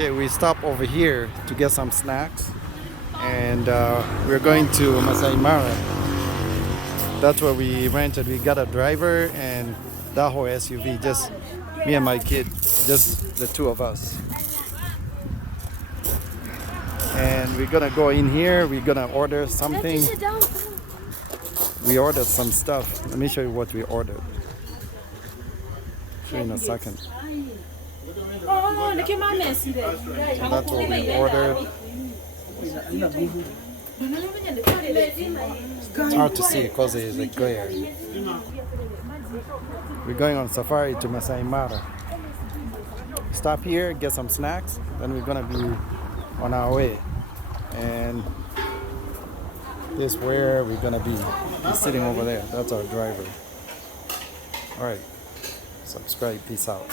Okay, we stopped over here to get some snacks, and we're going to Masai Mara. That's where we rented. We got a driver and that whole SUV, just me and my kid, just the two of us. And we're gonna go in here. We're gonna order something. We ordered some stuff. Let me show you what we ordered. Show you in a second. Oh, look at my mess today. That's what we ordered. It's hard to see because there is a glare. We're going on safari to Masai Mara. Stop here, get some snacks, then we're gonna be on our way. And this is where we're gonna be. He's sitting over there. That's our driver. Alright. Subscribe. Peace out.